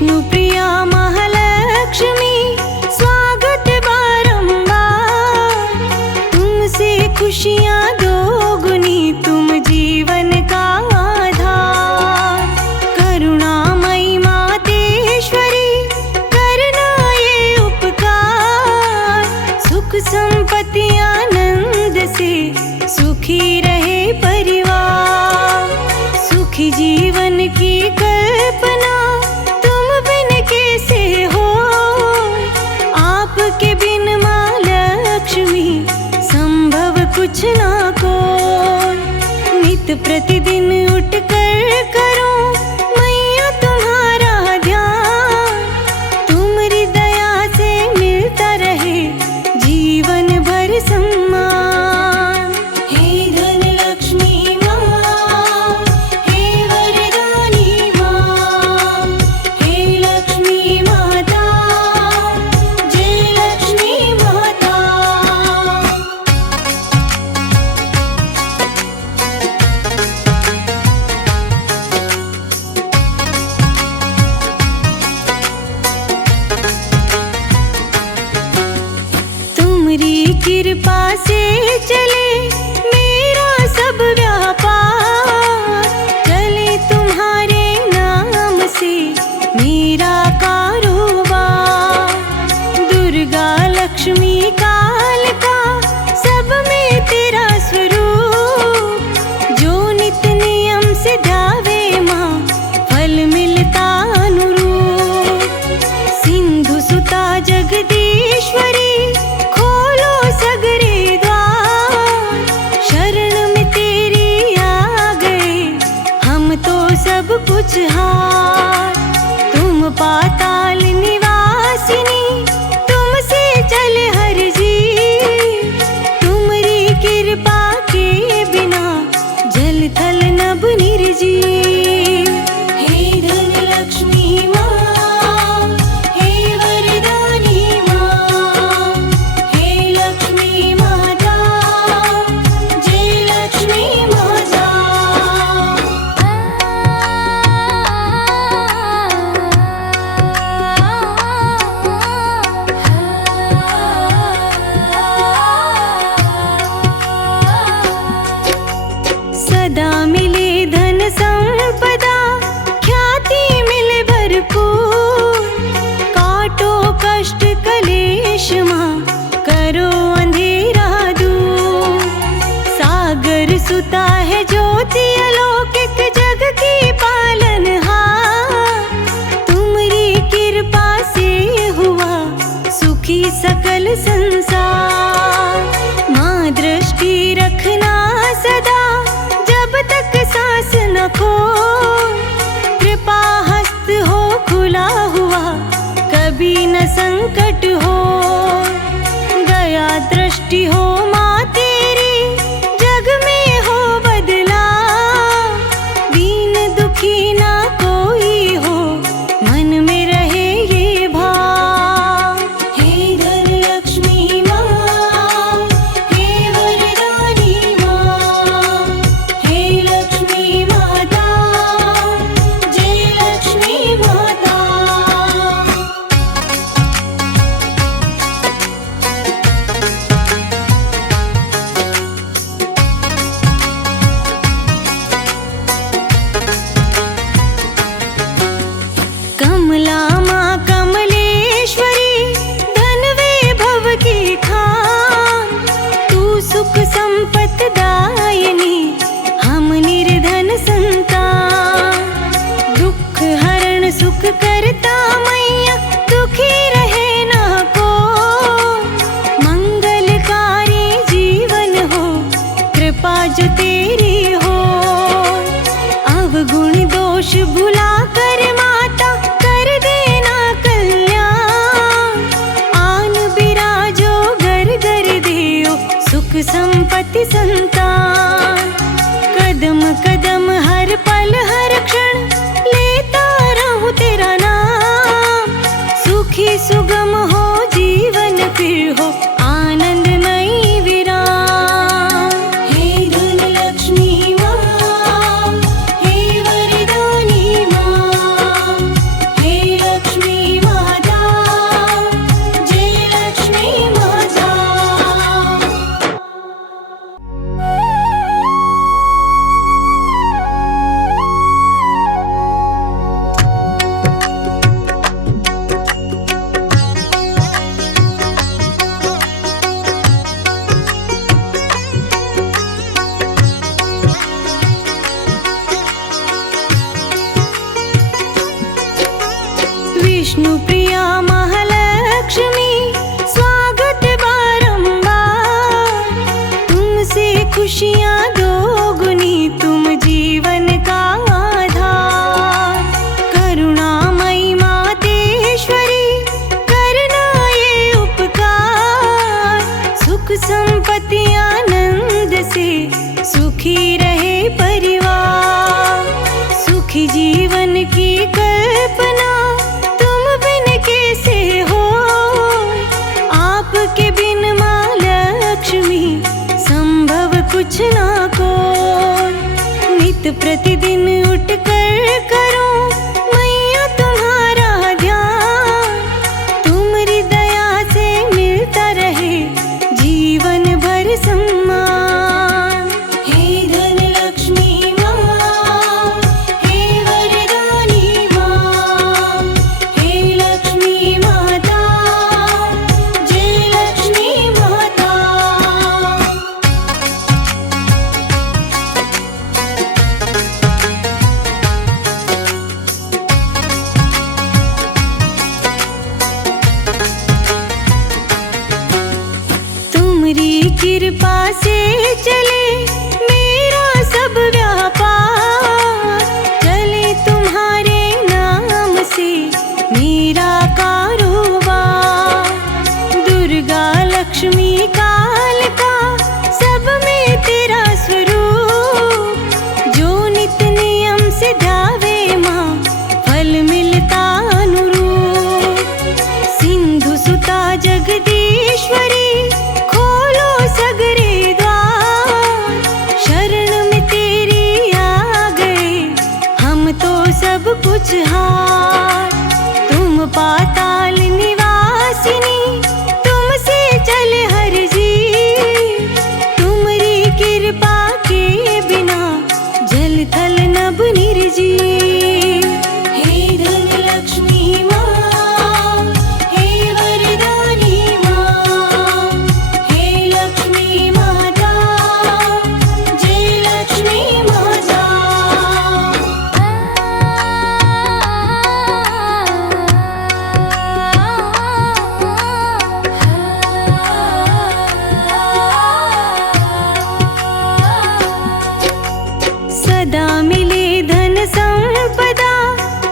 विष्णु प्रिया महालक्ष्मी स्वागत बारंबार। तुमसे खुशियाँ दोगुनी तुम जीवन का आधार। करुणामयी मातेश्वरी करना ये उपकार। सुख संपत्ति आनंद से सुखी रहे परिवार। सुखी जीवन की कल्पना तुम बिन कैसे हो। आपके बिन माँ लक्ष्मी संभव कुछ ना को। नित प्रतिदिन उठ कर करो मैया तुम्हारा ध्यान। तुम्हारी दया से मिलता रहे जीवन भर सम्मान। हे धन लक्ष्मी माँ, हे वरदानी माँ, हे लक्ष्मी माता, जय लक्ष्मी माता। तुम्हारी कृपा से चले मेरा सब व्यापार। चले तुम्हारे नाम से मेरा कारोबार। दुर्गा लक्ष्मी कालिका सब में तेरा स्वरूप। जो नित नियम से ध्यावे माँ फल मिलता अनुरूप। सिंधु सुता जगदीश्वरी खोलो सगरे द्वार। शरण में तेरी आ गए हम तो सब कुछ हार। तुम पाताल निवासिनी तुमसे चले हर जी। तुम्हारी कृपा के बिना जल थल नभ निर्जीव। हे धन लक्ष्मी माँ, हे वरदानी माँ, हे लक्ष्मी माता, जय लक्ष्मी माता। सदा मिले धन संपदा ख्याति मिले भरपूर। काटो कष्ट कलेश माँ करो अंधेरा दूर। सागर सुता है ज्योति अलौकिक जग की पालनहार। तुम्हारी कृपा से हुआ सुखी सकल संसार। माँ दृष्टि रखना सदा जब तक सांस न खो। कृपा हस्त हो खुला हुआ कभी न संकट हो। दया दृष्टि हो माँ तेरी जग में हो बदला। दीन दुखी ना कोई हो मन में रहे ये भाव। हे धन लक्ष्मी माँ, हे वरदानी माँ, हे लक्ष्मी माता, जय लक्ष्मी माता। कमला माँ कमलेश्वरी धन वैभव की खान। तू सुख संपत दायिनी हम निर्धन संतान। दुख हरण सुख करता मैया दुखी रहे ना को। मंगलकारी जीवन हो कृपा जो तेरी हो। अवगुण दोष भुला कर माता कर देना कल्याण। आन बिराजो घर घर देओ सुख संपत्ति संतान। कदम कदम हर पल हर क्षण लेता रहूं तेरा नाम। सुखी सुगम हो जीवन फिर हो आनंदमयी विराम। हे धन लक्ष्मी माँ, हे वरदानी माँ, हे खुशियाँ दोगुनी तुम जीवन का आधार। करुणामयी मातेश्वरी करना ये उपकार। सुख संपत्ति आनंद से सुखी रहे परिवार। सुखी जीवन की कल्पना तुम बिन कैसे हो। आपके बिन माँ लक्ष्मी संभव कुछ ना को। नित प्रतिदिन उठ कर करो मैया तुम्हारा ध्यान। तुम्हारी दया से मिलता रहे जीवन भर सम्मान। हे धन लक्ष्मी माँ, हे वरदानी माँ, हे लक्ष्मी माता, जय लक्ष्मी माता। तुम्हारी कृपा से चले मेरा सब व्यापार। चले तुम्हारे नाम से मेरा कारोबार। दुर्गा लक्ष्मी कालिका सब में तेरा स्वरूप। जो नित नियम से ध्यावे माँ फल मिलता अनुरूप। सिंधु सुता जगदीश्वरी खोलो सगरे द्वार। शरण में तेरी आ गए हम तो सब कुछ हार। तुम पाताल निवासिनी तुमसे चले हर जी। तुम्हारी कृपा के बिना जल थल नभ निर्जीव। हे धन लक्ष्मी माँ, हे वरदानी माँ, हे लक्ष्मी माता, जय लक्ष्मी माता। सदा मिले धन संपदा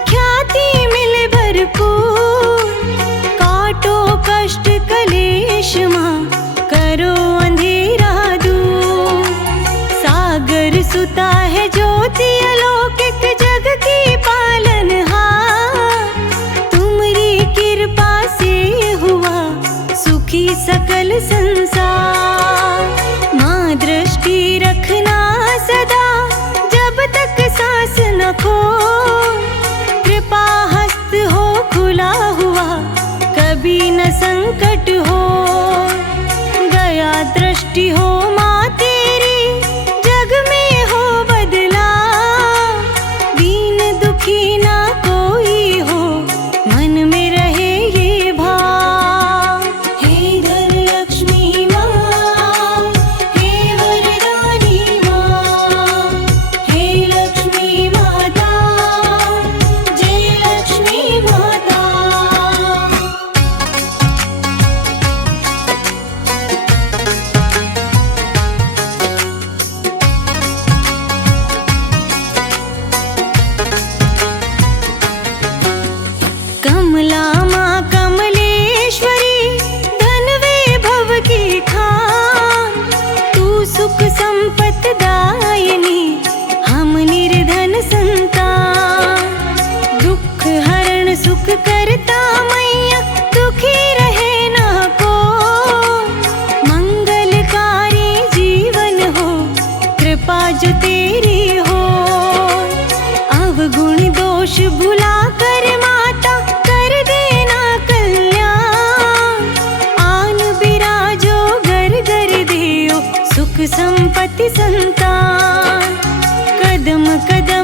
ख्याति मिले भरपूर। काटो कष्ट कलेश माँ करो अंधेरा दूर। सागर सुता है ज्योति अलौकिक जग की पालनहार। तुम्हारी कृपा से हुआ सुखी सकल संसार। माँ दृष्टि रखना सदा जब तक सांस न खो। कृपा हस्त हो खुला हुआ कभी न संकट हो। गया दृष्टि हो माँ तेरी जग में हो बदला। दीन दुखी ना कोई हो मन में रहे ये भाव। हे धन लक्ष्मी माँ, हे वरदानी माँ, हे लक्ष्मी माता, जय लक्ष्मी माता। कमला माँ कमलेश्वरी धन वैभव की खान। तू सुख संपत दायिनी हम निर्धन संतान। दुख हरण सुख करता मैया दुखी रहे ना को। मंगलकारी जीवन हो कृपा जो तेरी हो। अवगुण दोष भुला कर माता कर देना कल्याण। आन बिराजो घर घर देओ सुख संपत्ति संतान। कदम कदम